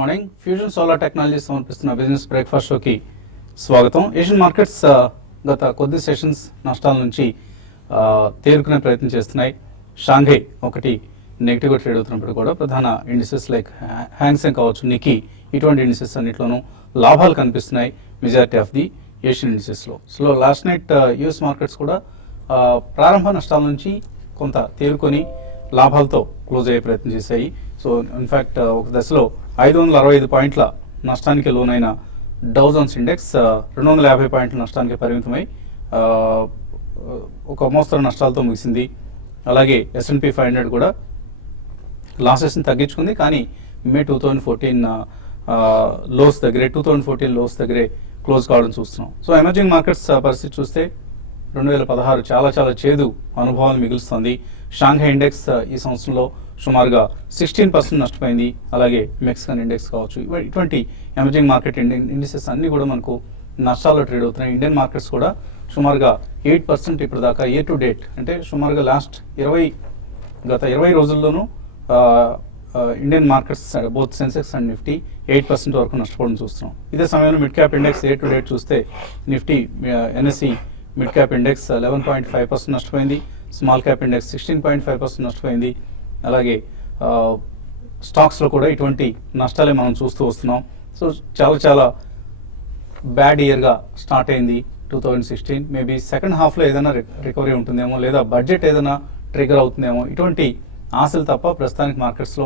Morning. Fusion solar technologies సమర్పిస్తున్న business breakfast షోకి స్వాగతం. ఏషియన్ మార్కెట్స్ గత కొద్ది సెషన్స్ నష్టాల నుంచి తేరుకునే ప్రయత్నం చేస్తున్నాయి. షాంఘై ఒకటి నెగిటివ్గా ట్రేడ్ అవుతున్నప్పుడు కూడా ప్రధాన ఇండిసెస్ లైక్ హ్యాంగ్సెంగ్ కావచ్చు, నికీ, ఇటువంటి ఇండిసెస్ అన్నింటిలోనూ లాభాలు కనిపిస్తున్నాయి మెజారిటీ ఆఫ్ ది ఏషియన్ ఇండిసెస్లో. So last night US markets కూడా ప్రారంభ నష్టాల నుంచి కొంత తేరుకొని లాభాలతో క్లోజ్ అయ్యే ప్రయత్నం చేశాయి. సో ఇన్ఫ్యాక్ట్ ఒక దశలో 565 పాయింట్ల నష్టానికి లోనైన డౌ జోన్స్ ఇండెక్స్ 250 పాయింట్ల నష్టానికి పరిమితమై ఒక మోస్తరు నష్టాలతో ముగిసింది. అలాగే S&P 500 కూడా లాసెస్ని తగ్గించుకుంది, కానీ మే 2014 లోస్ దగ్గరే 2014 లోస్ దగ్గరే క్లోజ్ కావడం చూస్తున్నాం. సో ఎమర్జింగ్ మార్కెట్స్ పరిస్థితి చూస్తే 2016 చాలా చేదు అనుభవాలు మిగులుస్తుంది. షాంఘై ఇండెక్స్ ఈ సంవత్సరంలో సుమారుగా 16% నష్టపోయింది. అలాగే మెక్సికన్ ఇండెక్స్ కావచ్చు, ఇటువంటి ఎమర్జింగ్ మార్కెట్ ఇండిసెస్ అన్నీ కూడా మనకు నష్టాల్లో ట్రేడ్ అవుతున్నాయి. ఇండియన్ మార్కెట్స్ కూడా సుమారుగా 8% ఇప్పుడు దాకా ఇయర్ టు డేట్, అంటే సుమారుగా గత 20 రోజుల్లోనూ Indian markets both Sensex and Nifty 8% వరకు నష్టపోవడం చూస్తున్నాం. ఇదే సమయంలో mid cap index year to date చూస్తే Nifty NSE mid cap index 11.5% నష్టపోయింది. స్మాల్ క్యాప్ ఇండెక్స్ 16.5% నష్టపోయింది. అలాగే స్టాక్స్లో కూడా ఇటువంటి నష్టాలే మనం చూస్తూ వస్తున్నాం. సో చాలా బ్యాడ్ ఇయర్గా స్టార్ట్ అయింది 2016. మేబీ సెకండ్ హాఫ్లో ఏదైనా రికవరీ ఉంటుందేమో, లేదా బడ్జెట్ ఏదైనా ట్రిగర్ అవుతుందేమో, ఇటువంటి ఆశలు తప్ప ప్రస్తుతానికి మార్కెట్స్లో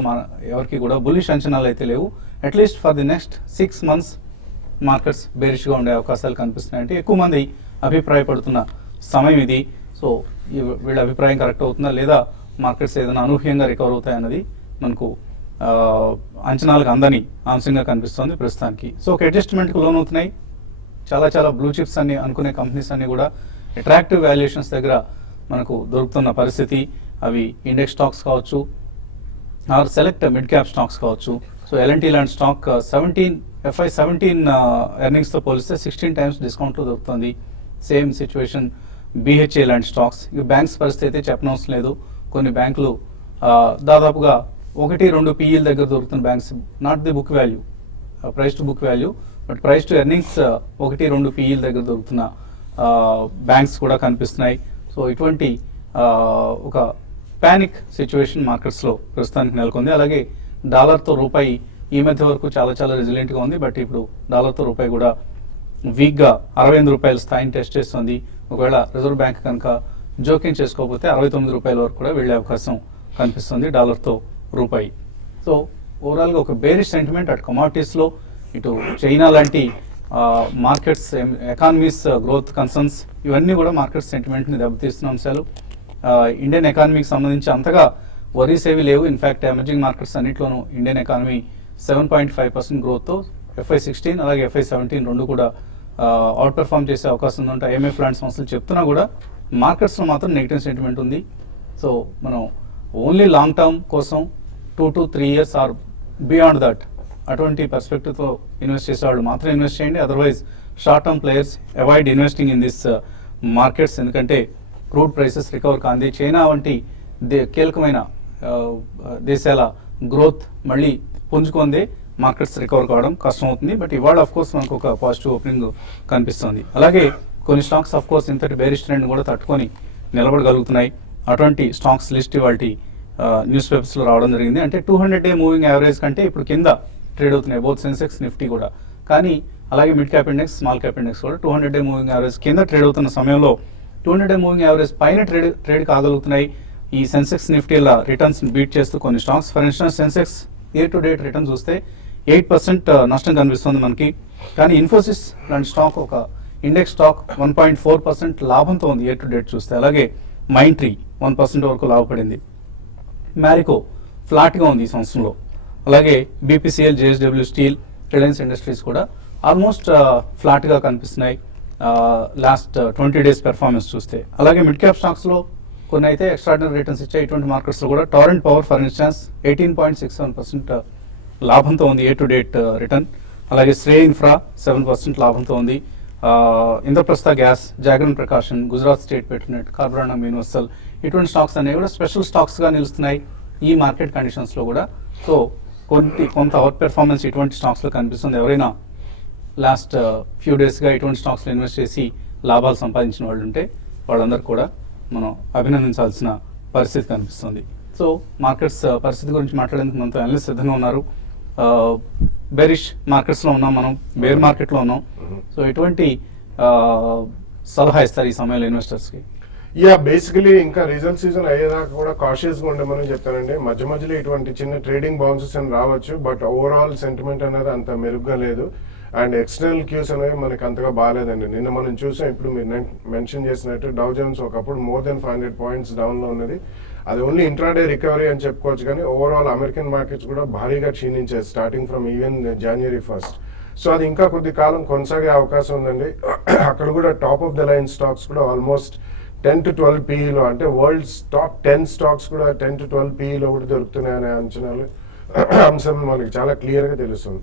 ఎవరికి కూడా బుల్లిష్ అంచనాలు అయితే లేవు. At least for the next 6 months markets బేరిష్గా ఉండే అవకాశాలు కనిపిస్తున్నాయంటే ఎక్కువ మంది అభిప్రాయపడుతున్న సమయం ఇది. సో వీళ్ళ అభిప్రాయం కరెక్ట్ అవుతుందా, లేదా మార్కెట్స్ ఏదైనా అనూహ్యంగా రికవర్ అవుతాయన్నది మనకు అంచనాలకు అందని అంశంగా కనిపిస్తుంది ప్రస్తుతానికి. సో ఒక అడ్జస్ట్మెంట్కి లోన్ అవుతున్నాయి. చాలా బ్లూ చిప్స్ అన్ని అనుకునే కంపెనీస్ అన్ని కూడా అట్రాక్టివ్ వాల్యుయేషన్స్ దగ్గర మనకు దొరుకుతున్న పరిస్థితి. అవి ఇండెక్స్ స్టాక్స్ కావచ్చు, or select mid cap stocks కావచ్చు. సో L&T లాంటి స్టాక్ FY 17 ఎర్నింగ్స్తో పోలిస్తే 16 times డిస్కౌంట్లో దొరుకుతుంది. సేమ్ సిచ్యువేషన్ BHA లాంటి స్టాక్స్. ఇక బ్యాంక్స్ పరిస్థితి అయితే చెప్పనవసరం లేదు. కొన్ని బ్యాంకులు దాదాపుగా 1-2 PEల దగ్గర దొరుకుతున్న banks, not the book value, price to book value, but price to earnings 1-2 PEల దగ్గర దొరుకుతున్న బ్యాంక్స్ కూడా కనిపిస్తున్నాయి. సో ఇటువంటి ఒక ప్యానిక్ సిచ్యువేషన్ మార్కెట్స్లో ప్రస్తుతానికి నెలకొంది. అలాగే డాలర్తో రూపాయి ఈ మధ్య వరకు చాలా రెసిలియంట్గా ఉంది. బట్ ఇప్పుడు డాలర్తో రూపాయి కూడా వీక్గా 68 రూపాయల స్థాయిని టెస్ట్ చేస్తుంది. ఒకవేళ రిజర్వ్ బ్యాంక్ కనుక జోక్యం చేసుకోకపోతే 69 రూపాయల వరకు కూడా వెళ్ళే అవకాశం కనిపిస్తుంది డాలర్తో రూపాయి. సో ఓవరాల్గా ఒక బేరిష్ సెంటిమెంట్ అటు కమాడిటీస్లో, ఇటు చైనా లాంటి మార్కెట్స్, ఎకానమీస్ గ్రోత్ కన్సర్న్స్, ఇవన్నీ కూడా మార్కెట్ సెంటిమెంట్ని దెబ్బతీస్తున్న అంశాలు. ఇండియన్ ఎకానమీకి సంబంధించి అంతగా వరీస్ ఏవి లేవు. ఇన్ఫ్యాక్ట్ ఎమర్జింగ్ మార్కెట్స్ అన్నింటిలోనూ ఇండియన్ ఎకానమీ 7.5% గ్రోత్తో FY 16 అలాగే FY 17 రెండు కూడా అవుట్ పెర్ఫార్మ్ చేసే అవకాశం ఉందంటే IMF లాంటి సంస్థలు చెప్తున్నా కూడా మార్కెట్స్లో మాత్రం నెగిటివ్ సెంటిమెంట్ ఉంది. సో మనం ఓన్లీ లాంగ్ టర్మ్ కోసం 2 to 3 years or beyond that అటువంటి పర్స్పెక్టివ్తో ఇన్వెస్ట్ చేసేవాళ్ళు మాత్రం ఇన్వెస్ట్ చేయండి. Otherwise short term players avoid investing in this markets. ఎందుకంటే క్రూడ్ ప్రైసెస్ రికవర్ కాంది, చైనా వంటి కీలకమైన దేశాల గ్రోత్ మళ్ళీ పుంజుకుంది, మార్కెట్స్ రికవర్ కావడం కష్టం అవుతుంది. బట్ ఇవాళ ఆఫ్ కోర్స్ మనకు ఒక పాజిటివ్ ఓపెనింగ్ కనిపిస్తుంది. అలాగే కొన్ని స్టాక్స్ ఆఫ్ కోర్స్ ఇంతటి బేరిష్ ట్రెండ్ కూడా తట్టుకొని నిలబడగలుగుతున్నాయి. అటువంటి స్టాక్స్ లిస్ట్ ఇవాళ న్యూస్ పేపర్స్లో రావడం జరిగింది. అంటే 200-day మూవింగ్ యావరేజ్ కంటే ఇప్పుడు కింద ట్రేడ్ అవుతున్నాయి బోత్ సెన్సెక్స్, నిఫ్టీ కూడా. కానీ అలాగే mid cap index, small cap index కూడా 200-day మూవింగ్ యావరేజ్ కింద ట్రేడ్ అవుతున్న సమయంలో 200-day మూవింగ్ యావరేజ్ పైన ట్రేడ్ కాగలుగుతున్నాయి. ఈ సెన్సెక్స్, నిఫ్టీల రిటర్న్స్ బీట్ చేస్తూ కొన్ని stocks, for instance Sensex year to date return చూస్తే 8% నష్టం కనిపిస్తుంది మనకి. కానీ ఇన్ఫోసిస్ లాంటి స్టాక్, ఒక ఇండెక్స్ స్టాక్ 1.4% లాభంతో ఉంది ఇయర్ టు డేట్ చూస్తే. అలాగే మైంట్రీ 1% వరకు లాభపడింది. మ్యారికో ఫ్లాట్గా ఉంది ఈ సంవత్సరంలో. అలాగే BPCL, JSW steel, Reliance industries కూడా ఆల్మోస్ట్ ఫ్లాట్గా కనిపిస్తున్నాయి లాస్ట్ 20 days పెర్ఫార్మెన్స్ చూస్తే. అలాగే మిడ్ క్యాప్ స్టాక్స్లో కొన్ని అయితే ఎక్స్ట్రాడినరీ రిటర్న్స్ ఇచ్చాయి. ఇటువంటి మార్కెట్స్లో కూడా టొరెంట్ పవర్ ఫర్ ఇన్స్టెన్స్ 18.67% లాభంతో ఉంది ఇయర్ టు డేట్ రిటర్న్. అలాగే శ్రేయ ఇన్ఫ్రా 7% లాభంతో ఉంది. Indraprastha Gas, Jagran Prakashan, Gujarat State Petronet, Carborundum Universal, ఇటువంటి స్టాక్స్ అనేవి కూడా స్పెషల్ స్టాక్స్గా నిలుస్తున్నాయి ఈ మార్కెట్ కండిషన్స్లో కూడా. సో కొంత అవుట్ పెర్ఫార్మెన్స్ ఇటువంటి స్టాక్స్లో కనిపిస్తుంది. ఎవరైనా లాస్ట్ ఫ్యూ డేస్గా ఇటువంటి స్టాక్స్లో ఇన్వెస్ట్ చేసి లాభాలు సంపాదించిన వాళ్ళు ఉంటే వాళ్ళందరూ కూడా మనం అభినందించాల్సిన పరిస్థితి కనిపిస్తుంది. సో మార్కెట్స్ పరిస్థితి గురించి మాట్లాడేందుకు మనతో అనలిస్ట్ సిద్ధంగా ఉన్నారు. బెరిష్ మార్కెట్స్లో ఉన్నాం, మనం బేర్ మార్కెట్లో ఉన్నాం. సో ఎటువంటి సలహా ఇస్తారు ఈ సమయంలో ఇన్వెస్టర్స్కి? బేసికలీ ఇంకా రిజల్ట్ సీజన్ అయ్యేదాకా కూడా కాషియస్గా ఉండమని చెప్తానండి. మధ్య మధ్యలో ఇటువంటి చిన్న ట్రేడింగ్ బౌన్సెస్ అని రావచ్చు, బట్ ఓవరాల్ సెంటిమెంట్ అనేది అంత మెరుగ్గా లేదు. అండ్ ఎక్స్టర్నల్ క్యూస్ అనేవి మనకి అంతగా బాగాలేదండి. నిన్న మనం చూసాం, ఇప్పుడు మీరు మెన్షన్ చేసినట్టు డౌ జోన్స్ ఒకప్పుడు మోర్ దెన్ 500 పాయింట్స్ డౌన్లో ఉన్నది. అది ఓన్లీ ఇంట్రాడే రికవరీ అని చెప్పుకోవచ్చు, కానీ ఓవరాల్ అమెరికన్ మార్కెట్స్ కూడా భారీగా క్షీణించాయి starting from even January 1st. So అది ఇంకా కొద్ది కాలం కొనసాగే అవకాశం ఉందండి. అక్కడ కూడా top of the line stocks కూడా ఆల్మోస్ట్ 10 to 12 PEలో, అంటే వరల్డ్స్ టాప్ 10 స్టాక్స్ కూడా 10 to 12 PEలో కూడా దొరుకుతున్నాయనే అంచనాలు అంశం మనకి చాలా క్లియర్గా తెలుస్తుంది.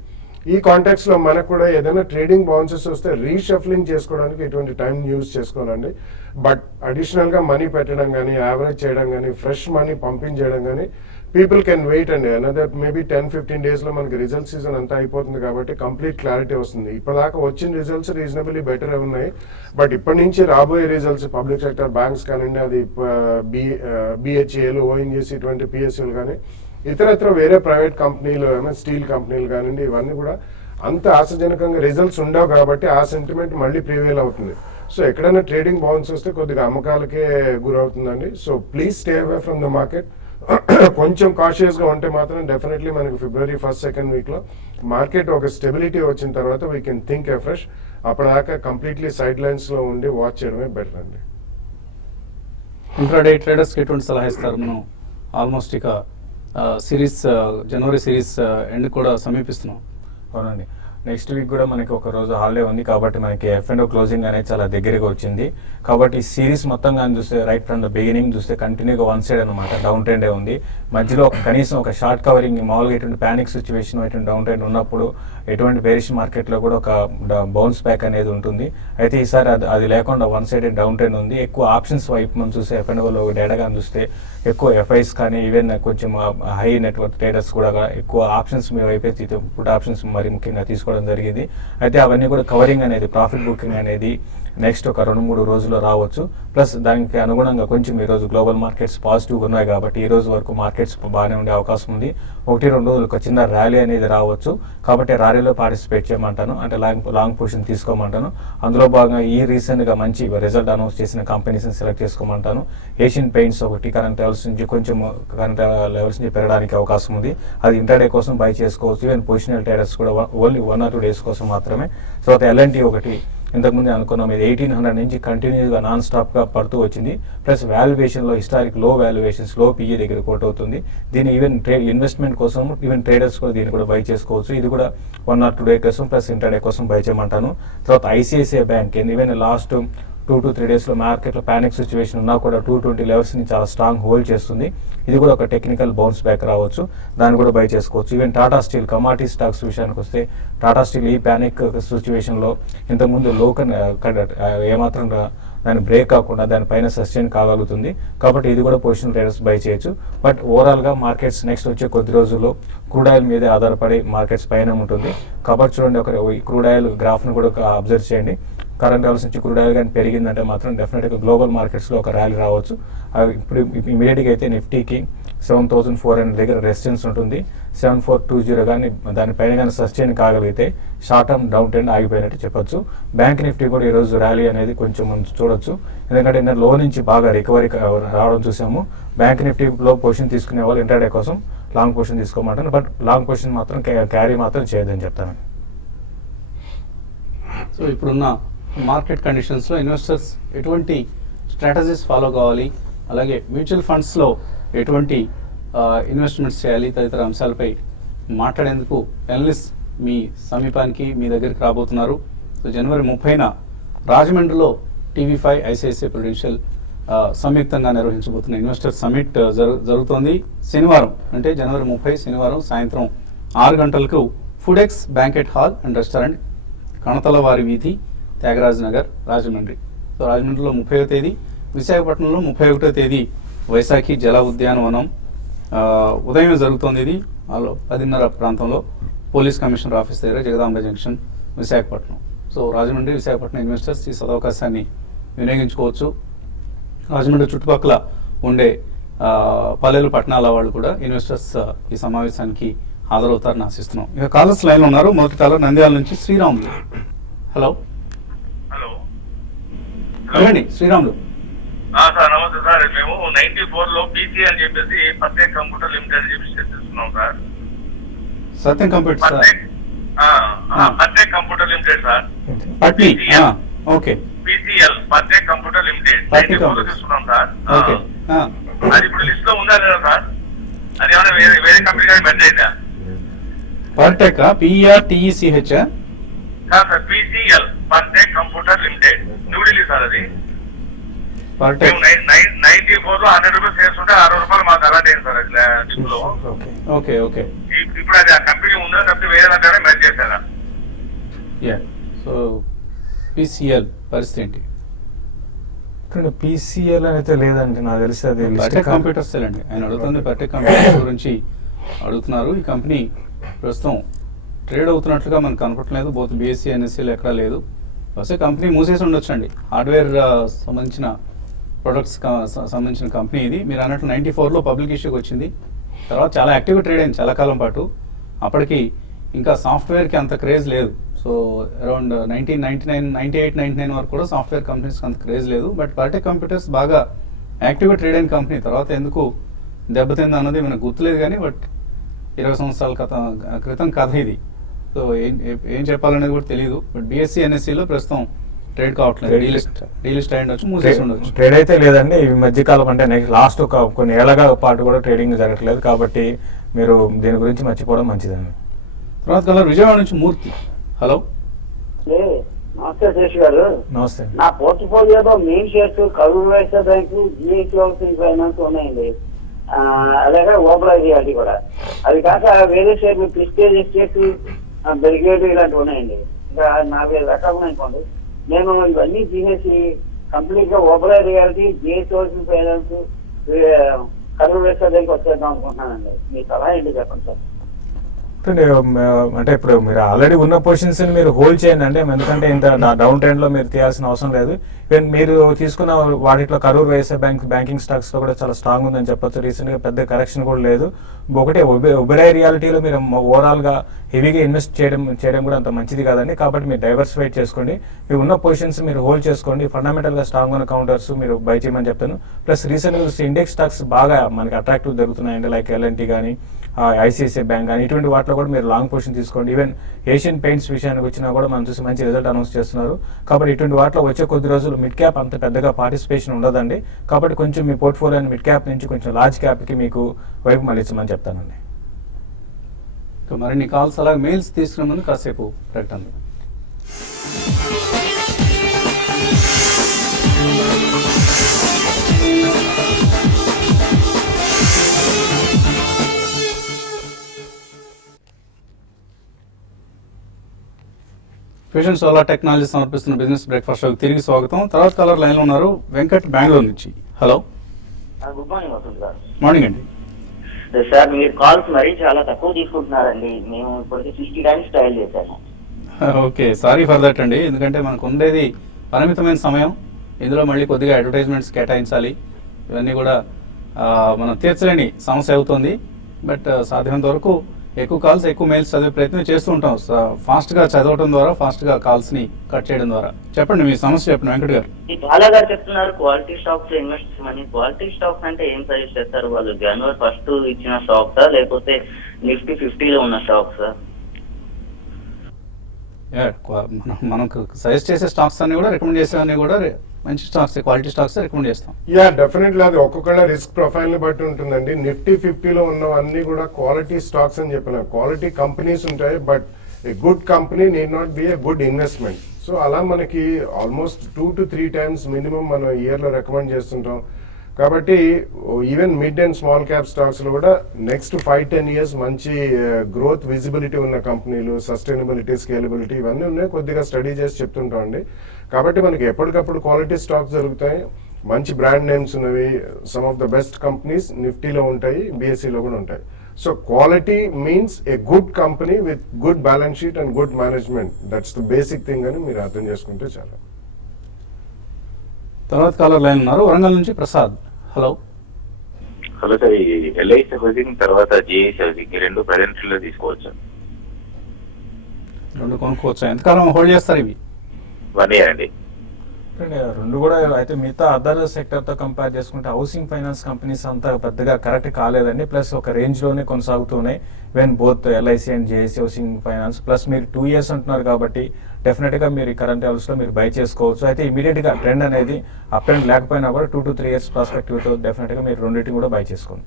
ఈ కాంటాక్ట్స్ లో మనకు కూడా ఏదైనా ట్రేడింగ్ బౌన్సెస్ వస్తే రీషఫ్లింగ్ చేసుకోవడానికి ఇటువంటి టైం యూజ్ చేసుకోవాలండి. బట్ అడిషనల్ గా మనీ పెట్టడం కానీ, యావరేజ్ చేయడం కానీ, ఫ్రెష్ మనీ పంపింగ్ చేయడం కానీ పీపుల్ కెన్ వెయిట్ అండి. అనదర్ మేబీ 10-15 డేస్ లో మనకి రిజల్ట్ సీజన్ అంతా అయిపోతుంది కాబట్టి కంప్లీట్ క్లారిటీ వస్తుంది. ఇప్పటిదాకా వచ్చిన రిజల్ట్స్ రీజనబుల్లీ బెటర్ ఉన్నాయి, బట్ ఇప్పటి నుంచి రాబోయే రిజల్ట్స్ పబ్లిక్ సెక్టర్ బ్యాంక్స్ కానివ్వండి, అది BHAలు, ONGC ఇటువంటి PSUలు కానీ, ఇతరత్ర వేరే ప్రైవేట్ కంపెనీలు, స్టీల్ కంపెనీలు కానివ్వండి, ఇవన్నీ కూడా అంత ఆశాజనకంగా రిజల్ట్స్ ఉండవు కాబట్టి ఆ సెంటిమెంట్ మళ్ళీ ప్రివేల్ అవుతుంది. సో ఎక్కడైనా ట్రేడింగ్ బౌన్స్ వస్తే కొద్దిగా అమ్మకాలకే గురవుతుందండి. So please stay away from the market. కొంచెం కాషియస్గా ఉంటే మాత్రం డెఫినెట్లీ మనకి February 1st, 2nd వీక్లో మార్కెట్ ఒక స్టెబిలిటీ వచ్చిన తర్వాత వీ కెన్ థింక్ ఎఫ్రెష్. అప్పటిదాకా కంప్లీట్లీ సైడ్ లైన్స్లో ఉండి వాచ్ చేయడమే బెటర్ అండి. ఇంట్రాడే ట్రేడర్స్కి ఎటువంటి సలహా ఇస్తారు? మనం ఆల్మోస్ట్ ఇక జనవరి సిరీస్ ఎండ్ కూడా సమీపిస్తున్నాం. అవునండి, నెక్స్ట్ వీక్ కూడా మనకి ఒక రోజు హాలిడే ఉంది కాబట్టి మనకి F&O క్లోజింగ్ అనేది చాలా దగ్గరగా వచ్చింది. కాబట్టి ఈ సిరీస్ మొత్తం కానీ చూస్తే రైట్ ఫ్రమ్ ద బిగినింగ్ చూస్తే కంటిన్యూగా వన్ సైడ్ అనమాట డౌన్ ట్రెండే ఉంది. మధ్యలో కనీసం ఒక షార్ట్ కవరింగ్, మామూలుగా ఎటువంటి ప్యానిక్ సిచ్యువేషన్, ఎటువంటి డౌన్ ట్రెండ్ ఉన్నప్పుడు ఎటువంటి బేరిష్ మార్కెట్లో కూడా ఒక బౌన్స్ బ్యాక్ అనేది ఉంటుంది. అయితే ఈసారి అది లేకుండా వన్ సైడ్ డౌన్ ట్రెండ్ ఉంది. ఎక్కువ ఆప్షన్స్ వైపు మనం చూస్తే F&Oలో డేటా కానీ చూస్తే ఎక్కువ FIs కానీ ఈవెన్ కొంచెం హై నెట్వర్క్ ట్రేడర్స్ కూడా ఎక్కువ ఆప్షన్స్ మీ వైపే పుట్ ఆప్షన్స్ మరి ముఖ్యంగా తీసుకోవడం జరిగింది. అయితే అవన్నీ కూడా కవరింగ్ అనేది, ప్రాఫిట్ బుకింగ్ అనేది నెక్స్ట్ ఒక 2-3 రోజుల్లో రావచ్చు. ప్లస్ దానికి అనుగుణంగా కొంచెం ఈరోజు గ్లోబల్ మార్కెట్స్ పాజిటివ్గా ఉన్నాయి కాబట్టి ఈ రోజు వరకు మార్కెట్స్ బాగానే ఉండే అవకాశం ఉంది. 1-2 రోజులు ఒక చిన్న ర్యాలీ అనేది రావచ్చు కాబట్టి ర్యాలీలో పార్టిసిపేట్ చేయమంటాను, అంటే లాంగ్ పొజిషన్ తీసుకోమంటాను. అందులో భాగంగా ఈ రీసెంట్గా మంచి రిజల్ట్ అనౌన్స్ చేసిన కంపెనీస్ని సెలెక్ట్ చేసుకోమంటాను. ఏషియన్ పెయింట్స్ ఒకటి కరెంట్ లెవెల్స్ నుంచి కొంచెం లెవెల్స్ నుంచి పెరగడానికి అవకాశం ఉంది. అది ఇంటర్డే కోసం బై చేసుకోవచ్చు. ఈవెన్ పొజిషనల్ ట్రేడర్స్ కూడా ఓన్లీ 1 or 2 days కోసం మాత్రమే. తర్వాత L&T ఒకటి ఇంతకుముందు అనుకున్నాం, ఇది 1800 నుంచి కంటిన్యూగా నాన్ స్టాప్గా పడుతూ వచ్చింది. ప్లస్ వాల్యుయేషన్లో హిస్టారిక్ లో వాల్యుయేషన్స్, లో PE దగ్గర కోట్ అవుతుంది. దీన్ని ఈవెన్ ఇన్వెస్ట్మెంట్ కోసం ఈవెన్ ట్రేడర్స్ కూడా దీన్ని కూడా బై చేసుకోవచ్చు. ఇది కూడా 1 or 2 days కోసం ప్లస్ ఇంటర్డే కోసం బై చేయమంటాను. తర్వాత ICICI bank even last 2 to 3 daysలో మార్కెట్లో ప్యానిక్ సిచ్యువేషన్ ఉన్నా కూడా 220 లెవెల్స్ని చాలా స్ట్రాంగ్ హోల్డ్ చేస్తుంది. ఇది కూడా ఒక టెక్నికల్ బౌన్స్ బ్యాక్ రావచ్చు, దాన్ని కూడా బై చేసుకోవచ్చు. Even Tata steel commodity stocks విషయానికి వస్తే టాటా స్టీల్ ఈ ప్యానిక్ సిచ్యువేషన్లో ఇంతకుముందు లోకల్ ఏమాత్రం దాన్ని బ్రేక్ కాకుండా దానిపైన సస్టైన్ కాగలుగుతుంది కాబట్టి ఇది కూడా పొజిషన్ ట్రేడర్స్ బై చేయొచ్చు. బట్ ఓవరాల్గా మార్కెట్స్ నెక్స్ట్ వచ్చే కొద్ది రోజుల్లో క్రూడ్ ఆయిల్ మీదే ఆధారపడి మార్కెట్స్ పైన ఉంటుంది కాబట్టి చూడండి, ఒక క్రూడ్ ఆయిల్ గ్రాఫ్ను కూడా అబ్జర్వ్ చేయండి. కరెంట్ లెవెల్స్ నుంచి క్రూడ్ ఆయిల్ కానీ పెరిగిందంటే మాత్రం డెఫినెట్గా గ్లోబల్ మార్కెట్స్లో ఒక ర్యాలీ రావచ్చు. ఇప్పుడు ఇమీడియట్గా అయితే నిఫ్టీకి 7400 దగ్గర రెసిస్టెన్స్ ఉంటుంది. 7420 కానీ దానిపైన కానీ సస్టైన్ కాగలిగితే షార్ట్ టర్మ్ డౌన్ ట్రెండ్ ఆగిపోయినట్టు చెప్పొచ్చు. బ్యాంక్ నిఫ్టీ కూడా ఈరోజు ర్యాలీ అనేది కొంచెం మనం చూడొచ్చు, ఎందుకంటే నేను లో నుంచి బాగా రికవరీ రావడం చూసాము. బ్యాంక్ నిఫ్టీలో పొజిషన్ తీసుకునే వాళ్ళు ఇంటర్డే కోసం లాంగ్ పొజిషన్ తీసుకోమంటాను, బట్ లాంగ్ పొజిషన్ మాత్రం క్యారీ మాత్రం చేయదని చెప్తాను. సో ఇప్పుడున్న మార్కెట్ కండిషన్స్లో ఇన్వెస్టర్స్ ఎటువంటి స్ట్రాటజీస్ ఫాలో కావాలి, అలాగే మ్యూచువల్ ఫండ్స్లో ఎటువంటి ఇన్వెస్ట్మెంట్స్ చేయాలి తదితర అంశాలపై మాట్లాడేందుకు అనలిస్ట్ మీ సమీపానికి మీ దగ్గరికి రాబోతున్నారు. సో జనవరి 30న రాజమండ్రిలో TV5 ICICI ప్రుడెన్షియల్ సంయుక్తంగా నిర్వహించబోతున్న ఇన్వెస్టర్ సమిట్ జరుగుతోంది. శనివారం అంటే జనవరి 30 శనివారం సాయంత్రం 6 గంటలకు Foodex banquet hall and restaurant, కణతలవారి వీధి, త్యాగరాజ్ నగర్, రాజమండ్రి. సో రాజమండ్రిలో 30వ తేదీ, విశాఖపట్నంలో 31వ తేదీ వైశాఖి జల ఉద్యానవనం ఉదయం జరుగుతోంది. ఇది 10:30 ప్రాంతంలో పోలీస్ కమిషనర్ ఆఫీస్ దగ్గర Jagadamba junction Visakhapatnam. So Rajahmundry Visakhapatnam investors ఈ సదవకాశాన్ని వినియోగించుకోవచ్చు. రాజమండ్రి చుట్టుపక్కల ఉండే పల్లెలు పట్టణాల వాళ్ళు కూడా ఇన్వెస్టర్స్ ఈ సమావేశానికి హాజరవుతారని ఆశిస్తున్నాం. ఇక కాలర్స్ లైన్లో ఉన్నారు. మొదటి కాలర్ నంద్యాల నుంచి శ్రీరాములు. హలో అడగండి శ్రీరాములు. సార్ నమస్తే సార్. మేము 94 లో పీసీ అని చెప్పేసి ప్రత్యేక కంప్యూటర్ లిమిటెడ్ అని చెప్పేసి చేస్తున్నాం సార్. Satyam computer sir. ప్రత్యేక computer limited sir. Patni. Okay. PCL ప్రత్యేక కంప్యూటర్ లిమిటెడ్ 94 లో తీసుకున్నాం సార్. ఓకే. అది ఇప్పుడు లిస్ట్ లో ఉందా లేదా సార్? అది ఏమైనా వేరే కంపెనీ కానీ మెర్జ్ అయిందా పర్టెక్? PERTECH సార్ పీసీఎల్ ప్రత్యేక కంప్యూటర్ లిమిటెడ్ న్యూఢిల్లీ సార్. అది పర్టెక్. 94 లో 100 రూపాయలు షేర్స్ ఉంటే 60 రూపాయలు మాకు అలాట్ అయింది సార్. అది లిస్ట్ లో. Okay okay. ఇప్పుడు అది ఆ కంపెనీ ఉందా తప్పితే వేరే దాంట్లో మెర్జ్ చేశారా? సో PCL పరిస్థితి ఏంటి? PCL అయితే లేదండి, నాకు తెలిసి అది పర్టెక్ కంప్యూటర్స్ అండి ఆయన అడుగుతుంది. పర్టెక్ కంప్యూటర్స్ గురించి అడుగుతున్నారు. ఈ కంపెనీ ప్రస్తుతం ట్రేడ్ అవుతున్నట్లుగా మనకు కనపడలేదు. బోత్ BSE NSEలో ఎక్కడా లేదు. వస్తే కంపెనీ మూసేసి ఉండొచ్చండి. హార్డ్వేర్ సంబంధించిన ప్రొడక్ట్స్ సంబంధించిన కంపెనీ ఇది. మీరు అన్నట్లు 94 లో పబ్లిక్ ఇష్యూకి వచ్చింది. తర్వాత చాలా యాక్టివ్గా ట్రేడ్ అయింది చాలా కాలం పాటు. అప్పటికి ఇంకా సాఫ్ట్వేర్కి అంత క్రేజ్ లేదు. సో అరౌండ్ 98-99 వరకు కూడా సాఫ్ట్వేర్ కంపెనీస్కి అంత క్రేజ్ లేదు. బట్ పర్టెక్ కంప్యూటర్స్ బాగా యాక్టివ్గా ట్రేడ్ అయిన కంపెనీ. తర్వాత ఎందుకు దెబ్బతింది అన్నది మనకు గుర్తులేదు కానీ బట్ 20 సంవత్సరాల క్రితం కథ ఇది. సో ఏం చెప్పాలనేది కూడా తెలియదు. బట్ BSE NSEలో ప్రస్తుతం ట్రేడ్ కావట్లేదు. డీలిస్ట్ అయి ఉండొచ్చు, మూసేసి ఉండొచ్చు. ట్రేడ్ అయితే లేదండి ఈ మధ్యకాలం, అంటే లాస్ట్ కొన్ని ఏళ్ళగా పాటు కూడా ట్రేడింగ్ జరగట్లేదు. కాబట్టి మీరు దీని గురించి మర్చిపోవడం మంచిదండి. తర్వాత కలర్ విజయవాడ నుంచి మూర్తి. హలో నమస్తే శేష్ గారు. నమస్తే. నా పోర్ట్ఫోలియోలో main shares Karur Vysya bank, GIC housing finance ఉన్నాయండి. అలాగే ఓబరాయి అది కూడా. అది కాక వేరే షేర్లు ప్రిస్టేజ్ ఎస్టేట్స్, బ్రిగేడ్ ఇలాంటివి ఉన్నాయండి. ఇంకా 4-5 రకాలు ఉన్నాయనుకోండి. నేను ఇవన్నీ తీసేసి కంప్లీట్ గా Oberoi realty, GIC housing finance, Karur Vysya bank వచ్చేద్దాం అనుకుంటున్నానండి. మీ సలహా ఏంటి చెప్పండి సార్. అంటే ఇప్పుడు మీరు ఆల్రెడీ ఉన్న పొజిషన్స్ మీరు హోల్డ్ చేయండి అంటే, ఎందుకంటే ఇంత డౌన్ ట్రెండ్ లో మీరు తీయాల్సిన అవసరం లేదు. ఈవెన్ మీరు తీసుకున్న వాటిలో కరూర్ వైశ్య బ్యాంకింగ్ స్టాక్స్ లో కూడా చాలా స్ట్రాంగ్ ఉందని చెప్పొచ్చు. రీసెంట్ గా పెద్ద కరెక్షన్ కూడా లేదు. ఒకటే ఒబెరాయ్ రియాలిటీలో మీరు ఓవరాల్ గా హెవీగా ఇన్వెస్ట్ చేయడం కూడా అంత మంచిది కాదండి. కాబట్టి మీరు డైవర్సిఫై చేసుకోండి. మీరు ఉన్న పొజిషన్స్ మీరు హోల్డ్ చేసుకోండి. ఫండమెంటల్ గా స్ట్రాంగ్ ఉన్న కౌంటర్స్ మీరు బై చేయమని చెప్తాను. ప్లస్ రీసెంట్ గా ఇండెక్స్ స్టాక్స్ బాగా మనకి అట్రాక్టివ్ దొరుకుతున్నాయండి. లైక్ L&T కానీ, ICICI బ్యాంక్ కానీ, ఇటువంటి వాటిలో కూడా మీరు లాంగ్ పొజిషన్ తీసుకోండి. ఈవెన్ ఏషియన్ పెయింట్స్ విషయానికి వచ్చినా కూడా మనం చూసి మంచి రిజల్ట్ అనౌన్స్ చేస్తున్నారు. కాబట్టి ఇటువంటి వాటిలో వచ్చే కొద్ది రోజులు మిడ్ క్యాప్ అంత పెద్దగా పార్టిసిపేషన్ ఉండదండి. కాబట్టి కొంచెం మీ పోర్ట్ఫోలియోని మిడ్ క్యాప్ నుంచి కొంచెం లార్జ్ క్యాప్కి మీకు వైపు మళ్ళించమని చెప్తానండి. మరిన్ని కాల్స్ అలాగే మెయిల్స్ తీసుకునే ముందు కాసేపు ప్రకటన. ఫ్యూషన్ సోలార్ టెక్నాలజీ సమర్పిస్తున్న బిజినెస్ బ్రేక్ఫాస్ట్ షోకి తిరిగి స్వాగతం. తర్వాత కలర్ లైన్ లో ఉన్నారు వెంకట్, బెంగళూరు నుంచి. హలో గుడ్ మార్నింగ్ వస్తుంది సార్. మార్నింగ్ అండి. సార్ మీరు కాల్స్ మరీ చాలా తక్కువ తీసుకుంటున్నారండి. మేము ఇప్పటికి 60 టైమ్స్ ట్రయల్ చేశాము. ఓకే, సారీ ఫర్ దట్ అండి. ఎందుకంటే మనకు ఉండేది పరిమితమైన సమయం. ఇందులో మళ్ళీ కొద్దిగా అడ్వర్టైజ్మెంట్స్ కేటాయించాలి. ఇవన్నీ కూడా మనం తీర్చలేని సమస్య అవుతుంది. బట్ సాధ్యమైనంత వరకు ఎక్కువ కాల్స్, ఎక్కువ మెయిల్స్ చదివే ప్రయత్నం చేస్తూ ఉంటాం. ఫాస్ట్గా చదవడం ద్వారా, ఫాస్ట్గా కాల్స్ని కట్ చేయడం ద్వారా. చెప్పండి మీ సమస్య చెప్పండి వెంకట్ గారు. బాలా గారు చెప్తున్నారు క్వాలిటీ స్టాక్స్ ఇన్వెస్ట్ చేయమని. క్వాలిటీ స్టాక్స్ అంటే ఏం సజెస్ట్ చేస్తారు వాళ్ళు? జనవరి 1 ఇచ్చిన స్టాక్సా లేకపోతే నిఫ్టీ 50లో ఉన్న స్టాక్సా? మనకు సజెస్ట్ చేసే స్టాక్స్ అన్ని కూడా, రికమెండ్ చేసేవన్నీ కూడా మంచి స్టాక్స్, క్వాలిటీ స్టాక్స్ రికమెండ్ చేస్తాం. డెఫినెట్లీ అది ఒక్కొక్కళ్ళ రిస్క్ ప్రొఫైల్ ని బట్టి ఉంటుందండి. నిఫ్టీ 50లో ఉన్నవన్నీ కూడా క్వాలిటీ స్టాక్స్ అని చెప్పిన క్వాలిటీ కంపెనీస్ ఉంటాయి. But a good company need not be a good investment. So అలా మనకి ఆల్మోస్ట్ 2 to 3 టైమ్స్ మినిమం మనం ఇయర్ లో రికమెండ్ చేస్తుంటాం. కాబట్టి even mid and small cap stocks లో కూడా నెక్స్ట్ 5-10 ఇయర్స్ మంచి గ్రోత్ విజిబిలిటీ ఉన్న కంపెనీలు, సస్టైనబిలిటీ, స్కేలబిలిటీ ఇవన్నీ ఉన్నాయి. కొద్దిగా స్టడీ చేసి చెప్తుంటాం అండి. కాబట్టి మనకి ఎప్పటికప్పుడు క్వాలిటీ స్టాక్స్ దొరుకుతాయి. మంచి బ్రాండ్ నేమ్స్ ఉన్నవి, some of the best companies నిఫ్టీలో ఉంటాయి, BSEలో కూడా ఉంటాయి. So quality means a good company with good balance sheet and good management. That's the basic thing అని మీరు అర్థం చేసుకుంటే చాలా. తర్వాత కాలర్ లైన్ ఉన్నారు, వరంగల్ నుంచి ప్రసాద్. హలో. హలో సార్, ఈ ఎల్ఐసి హౌసింగ్ తర్వాత జిఐసి హౌసింగ్ ఈ రెండు ప్రెజెంట్ లో తీసుకోవచ్చు? రెండు కొనుక్కోవచ్చా? ఎంతకాలం హోల్డ్ చేస్తారు ఇవి? 1 year అండి. రెండు కూడా అయితే మిగతా అదర్ సెక్టర్తో కంపేర్ చేసుకుంటే హౌసింగ్ ఫైనాన్స్ కంపెనీస్ అంతా పెద్దగా కరెక్ట్ కాలేదండి. ప్లస్ ఒక రేంజ్లోనే కొనసాగుతున్నాయి when both LIC and JAC housing finance. Plus మీరు 2 years అంటున్నారు కాబట్టి డెఫినెట్గా మీరు కరెంట్ లెవెల్స్లో మీరు బై చేసుకోవచ్చు. అయితే ఇమీడియట్గా ట్రెండ్ అనేది అప్ ట్రెండ్ లేకపోయినా కూడా 2 to 3 years పర్స్పెక్టివ్తో డెఫినెట్గా మీరు రెండింటిని కూడా బై చేసుకోండి.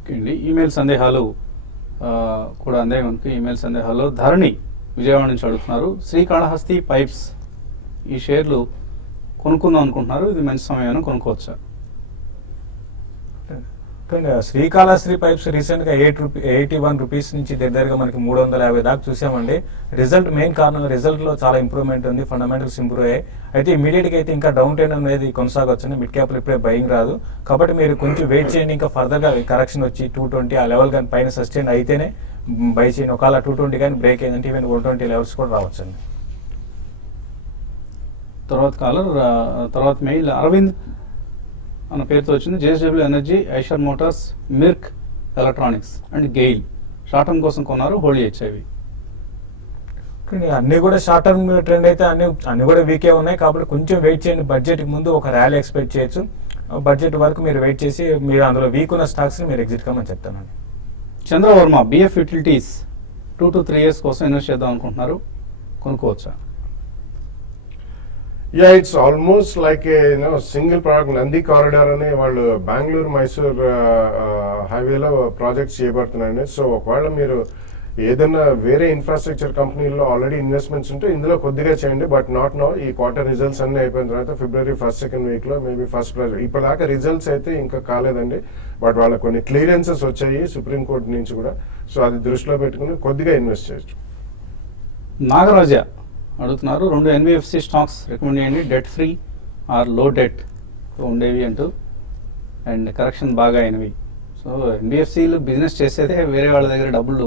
ఓకే అండి. ఈమెయిల్ సందేహాలు కూడా అందే మనకి. ఈమెయిల్ సందేహాలు ధరణి విజయవాడ నుంచి అడుగుతున్నారు, శ్రీకాళహస్తి పైప్స్ ఈ షేర్లు కొనుక్కుందాం అనుకుంటున్నారు, ఇది మంచి సమయాన్ని కొనుక్కోవచ్చా? శ్రీకాళహస్తి పైప్స్ రీసెంట్గా 81 రూపీస్ నుంచి దగ్గరగా మనకి 350 దాకా చూసామండి. రిజల్ట్ మెయిన్ కారణం రిజల్ట్లో చాలా ఇంప్రూవ్మెంట్ ఉంది, ఫండమెంటల్స్ ఇంప్రూవ్ అయ్యాయి. అయితే ఇమీడియట్గా అయితే ఇంకా డౌన్ ట్రెండ్ అనేది కొనసాగొచ్చండి. మిడ్ క్యాప్లో ఇప్పుడే బయింగ్ రాదు కాబట్టి మీరు కొంచెం వెయిట్ చేయండి. ఇంకా ఫర్దర్గా కరెక్షన్ వచ్చి 220 ఆ లెవెల్ కానీ పైన సస్టైన్ అయితేనే బై చేయండి. ఒకవేళ 220 కానీ బ్రేక్ అయిందంటే ఈవెన్ 120 లెవెల్స్ కూడా రావచ్చండి. తర్వాత కాలర్ తర్వాత మెయిల్ అరవింద్ అన్న పేరుతో వచ్చింది. JSW energy, Eicher motors, Mirc electronics and GAIL short term కోసం కొన్నారు, హోల్డ్ చేయొచ్చేవి? అన్ని కూడా షార్ట్ టర్మ్ ట్రెండ్ అయితే అన్ని కూడా వీకే ఉన్నాయి కాబట్టి కొంచెం వెయిట్ చేయండి. బడ్జెట్ ముందు ఒక ర్యాలీ ఎక్స్పెక్ట్ చేయొచ్చు. బడ్జెట్ వరకు మీరు వెయిట్ చేసి మీరు అందులో వీక్ ఉన్న స్టాక్స్ని మీరు ఎగ్జిట్ కమ్మని చెప్తానండి. Chandravarma BF utilities 2 to 3 years కోసం ఇన్వెస్ట్ చేద్దాం అనుకుంటున్నారు, కొనుక్కోవచ్చా? Yeah, it's almost like a single product. Nandi corridor అని వాళ్ళు బెంగళూరు మైసూర్ హైవేలో ప్రాజెక్ట్స్ చేయబడుతున్నాయండి. సో ఒకవేళ మీరు ఏదైనా వేరే ఇన్ఫ్రాస్ట్రక్చర్ కంపెనీల్లో ఆల్రెడీ ఇన్వెస్ట్మెంట్స్ ఉంటే ఇందులో కొద్దిగా చేయండి, బట్ నాట్ నో. ఈ క్వార్టర్ రిజల్ట్స్ అన్ని అయిపోయిన తర్వాత February 1st, 2nd వీక్లో మేబీ ఫస్ట్ ప్రైజ్. ఇప్పటిదాకా రిజల్ట్స్ అయితే ఇంకా కాలేదండి, బట్ వాళ్ళకి కొన్ని క్లియరెన్సెస్ వచ్చాయి సుప్రీంకోర్టు నుంచి కూడా. సో అది దృష్టిలో పెట్టుకుని కొద్దిగా ఇన్వెస్ట్ చేయొచ్చు. నాగరాజ అడుగుతున్నారు, 2 ఎన్బిఎఫ్సి స్టాక్స్ రికమెండ్ చేయండి, డెట్ ఫ్రీ ఆర్ లో డెట్ ఉండేవి అంటూ, అండ్ కరెక్షన్ బాగా అయినవి. సో ఎన్బిఎఫ్సిలు బిజినెస్ చేసేదే వేరే వాళ్ళ దగ్గర డబ్బులు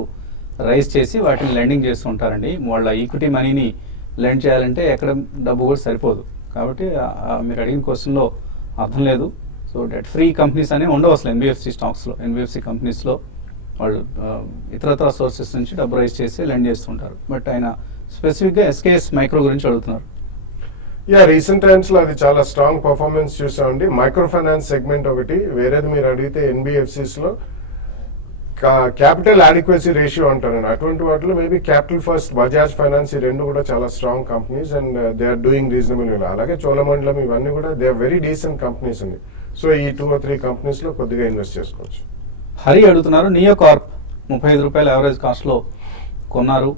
రైజ్ చేసి వాటిని లెండింగ్ చేస్తూ ఉంటారండి. వాళ్ళ ఈక్విటీ మనీని లెండ్ చేయాలంటే ఎక్కడ డబ్బు కూడా సరిపోదు. కాబట్టి మీరు అడిగిన క్వశ్చన్లో అర్థం లేదు. సో డెట్ ఫ్రీ కంపెనీస్ అనేవి ఉండవు అసలు ఎన్బిఎఫ్సి స్టాక్స్లో. ఎన్బిఎఫ్సి కంపెనీస్లో వాళ్ళు ఇతరత్ర సోర్సెస్ నుంచి డబ్బు రైజ్ చేసి లెండ్ చేస్తుంటారు. బట్ ఆయన స్పెసిఫిక్గా ఎస్కేఎస్ మైక్రో గురించి అడుగుతున్నారు. యా, రీసెంట్ టైమ్స్ లో అది చాలా స్ట్రాంగ్ పర్ఫార్మెన్స్ చూసామండి. మైక్రో ఫైనాన్స్ సెగ్మెంట్ ఒకటి, వేరేది మీరు అడిగితే ఎన్బిఎఫ్సిస్ లో క్యాపిటల్ అడిక్వసీ రేషియో అంటారండి. అటువంటి వాటిలో maybe capital first, Bajaj finance ఈ రెండు కూడా చాలా strong companies and they are doing reasonable. అలాగే చోళమండలం ఇవన్నీ కూడా they are very decent companies అండి. సో ఈ 2 or 3 కంపెనీస్ లో కొద్దిగా ఇన్వెస్ట్ చేసుకోవచ్చు. హరి అడుగుతున్నారు, నియో కార్ప్ 35 రూపాయల యావరేజ్ కాస్ట్లో కొన్నారు,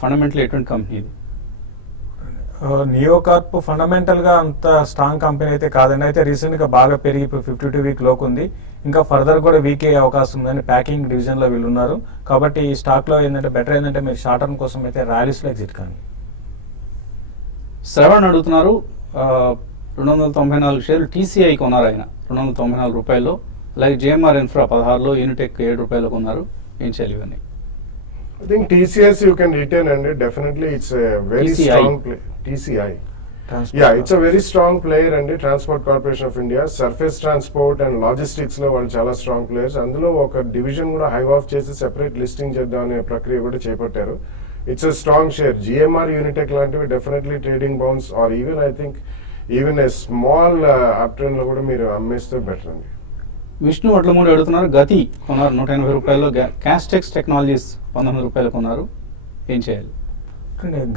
ఫండమెంటల్ ఎటువంటి కంపెనీ ఇది? నియో కార్ప్ ఫండమెంటల్ గా అంత స్ట్రాంగ్ కంపెనీ అయితే కాదండి. అయితే రీసెంట్ గా బాగా పెరిగి 52 వీక్ లోకి ఉంది. ఇంకా ఫర్దర్ కూడా వీక్ అయ్యే అవకాశం ఉందని ప్యాకింగ్ డివిజన్ లో వీళ్ళు ఉన్నారు. కాబట్టి ఈ స్టాక్ లో ఏంటంటే బెటర్ ఏంటంటే మీరు షార్ట్ టర్మ్ కోసం అయితే ర్యాలీస్ లో ఎగ్జిట్ కానీ. శ్రవణ్ అడుగుతున్నారు, 294 షేర్లు టీసీఐ కొన్నారు ఆయన 294 రూపాయల్లో. అలాగే జేఎంఆర్ ఇన్ఫ్రా 16లో, యూనిటెక్ 7 రూపాయలు కొన్నారు. ఏం చేయాలి ఇవన్నీ? I think TCS you can retain and definitely it's a very TCI. strong play. TCI. Yeah, it's a very strong player and Transport Corporation of India, surface transport and logistics లో వాళ్ళు చాలా strong players. అందులో ఒక division కూడా hive off చేసి separate listing చేద్దాం అనే ప్రక్రియ కూడా చేపట్టారు. It's a strong share. GMR, Unitech లాంటివి definitely trading bounce or even I think even a small up trend లో కూడా మీరు అమ్మేస్తే బెటర్ అండి. విష్ణు వడ్లమూడి అడుగుతున్నారు, గతి కొన్నారు 180 రూపాయల్లో, క్యాస్టెక్స్ టెక్నాలజీస్ 19 రూపాయలు కొన్నారు. ఏం చేయాలి?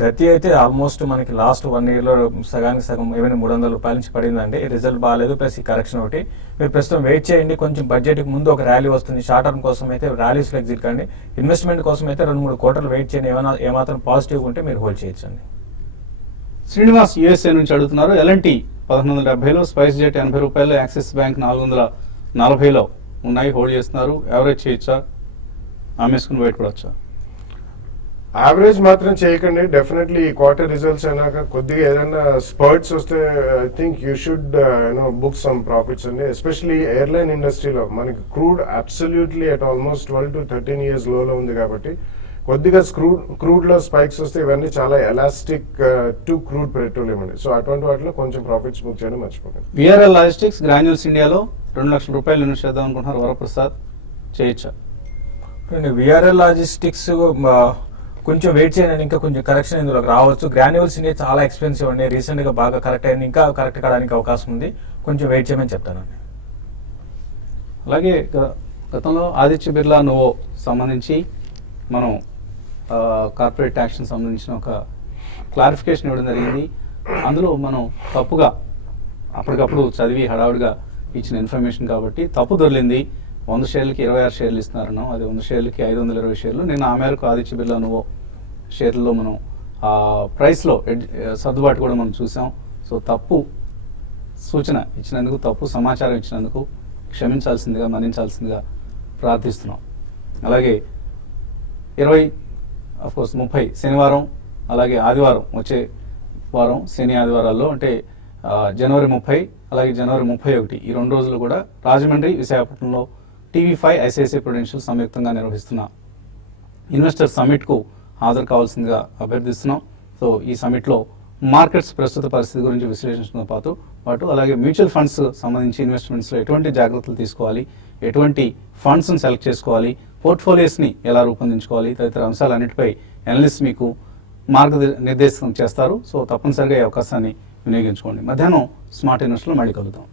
గతి అయితే ఆల్మోస్ట్ మనకి లాస్ట్ 1 year లో సగానికి సగం ఈవెన్ 300 రూపాయల నుంచి పడిందండి. రిజల్ట్ బాగాలేదు, ప్లస్ ఈ కరెక్షన్ ఒకటి. మీరు ప్రస్తుతం వెయిట్ చేయండి, కొంచెం బడ్జెట్కి ముందు ఒక ర్యాలీ వస్తుంది. షార్ట్ టర్మ్ కోసం అయితే ర్యాలీస్లో ఎగ్జిట్ కండి. ఇన్వెస్ట్మెంట్ కోసం అయితే 2-3 quarters వెయిట్ చేయండి. ఏమాత్రం పాజిటివ్ ఉంటే మీరు హోల్డ్ చేయొచ్చండి. శ్రీనివాస్ యుఎస్ఏ నుంచి అడుగుతున్నారు, ఎల్ఎన్టీ 1170లో, స్పైస్ జెట్ 80 రూపాయలు, యాక్సిస్ బ్యాంక్ 440లో ఉన్నాయి, హోల్డ్ చేస్తున్నారు. యావరేజ్ చేయొచ్చా, అమ్మేసుకుని బయటపడవచ్చా? యావరేజ్ మాత్రం చేయకండి. డెఫినెట్లీ ఈ క్వార్టర్ రిజల్ట్స్ అయినాక కొద్దిగా ఏదైనా స్పర్ట్స్ వస్తే I think you should book some profits అండి. ఎస్పెషలీ ఎయిర్లైన్ ఇండస్ట్రీలో మనకి crude absolutely at almost 12 to 13 years లోలో ఉంది కాబట్టి కొద్దిగా క్రూడ్ లో స్పైక్స్ వస్తే ఇవన్నీ చాలా ఎలాస్టిక్ టు క్రూడ్ పెట్రోలియం అండి. సో అటువంటి వాటిలో కొంచెం ప్రాఫిట్స్ బుక్ చేయడం మర్చిపోకండి. విఆర్ఎల్ లాజిస్టిక్స్ గ్రాన్యూల్స్ ఇండియాలో 2 లక్షల రూపాయలు ఇన్వెస్ట్ చేద్దాం అనుకుంటున్నారు వరప్రసాద్, చేయొచ్చా? విఆర్ఎల్ లాజిస్టిక్స్ కొంచెం వెయిట్ చేయండి, ఇంకా కొంచెం కరెక్షన్ ఇందులో రావచ్చు. గ్రాన్యూల్స్ ఇండియా చాలా ఎక్స్పెన్సివ్ అండి, రీసెంట్ గా బాగా కరెక్ట్ అయింది, ఇంకా కరెక్ట్ కావడానికి అవకాశం ఉంది, కొంచెం వెయిట్ చేయమని చెప్తానండి. అలాగే గతంలో ఆదిత్య బిర్లా నువ్వు సంబంధించి మనం కార్పొరేట్ ట్యాక్స్కి సంబంధించిన ఒక క్లారిఫికేషన్ ఇవ్వడం జరిగింది. అందులో మనం తప్పుగా అప్పటికప్పుడు చదివి హడావుడిగా ఇచ్చిన ఇన్ఫర్మేషన్ కాబట్టి తప్పు దొరికింది. 100 షేర్లకి 26 షేర్లు ఇస్తున్నారన్నాం, అది 100 షేర్లకి 520 షేర్లు. నేను ఆ మేరకు ఆదిత్య బిర్లా నువ్వు షేర్లలో మనం ప్రైస్లో సర్దుబాటు కూడా మనం చూసాం. సో తప్పు సూచన ఇచ్చినందుకు, తప్పు సమాచారం ఇచ్చినందుకు క్షమించాల్సిందిగా, మన్నించాల్సిందిగా ప్రార్థిస్తున్నాం. అలాగే 30 శనివారం, అలాగే ఆదివారం, వచ్చే వారం శని ఆదివారాల్లో అంటే జనవరి 30 అలాగే జనవరి 31 ఈ 2 రోజులు కూడా రాజమండ్రి, విశాఖపట్నంలో TV5 ఐసిఐసిఐ ప్రుడెన్షియల్ సంయుక్తంగా నిర్వహిస్తున్న ఇన్వెస్టర్ సమ్మిట్కు హాజరు కావాల్సిందిగా అభ్యర్థిస్తున్నాం. సో ఈ సమ్మిట్లో మార్కెట్స్ ప్రస్తుత పరిస్థితి గురించి విశ్లేషించడంతో పాటు అలాగే మ్యూచువల్ ఫండ్స్ సంబంధించి ఇన్వెస్ట్మెంట్స్లో ఎటువంటి జాగ్రత్తలు తీసుకోవాలి, ఎటువంటి ఫండ్స్ని సెలెక్ట్ చేసుకోవాలి, పోర్ట్ఫోలియోస్ని ఎలా రూపొందించుకోవాలి తదితర అంశాలన్నిటిపై అనలిస్ట్ మీకు మార్గనిర్దేశం చేస్తారు. సో తప్పనిసరిగా ఈ అవకాశాన్ని వినియోగించుకోండి. మధ్యాహ్నం స్మార్ట్ ఇన్వెస్ట్లో మళ్ళీ కలుద్దాం.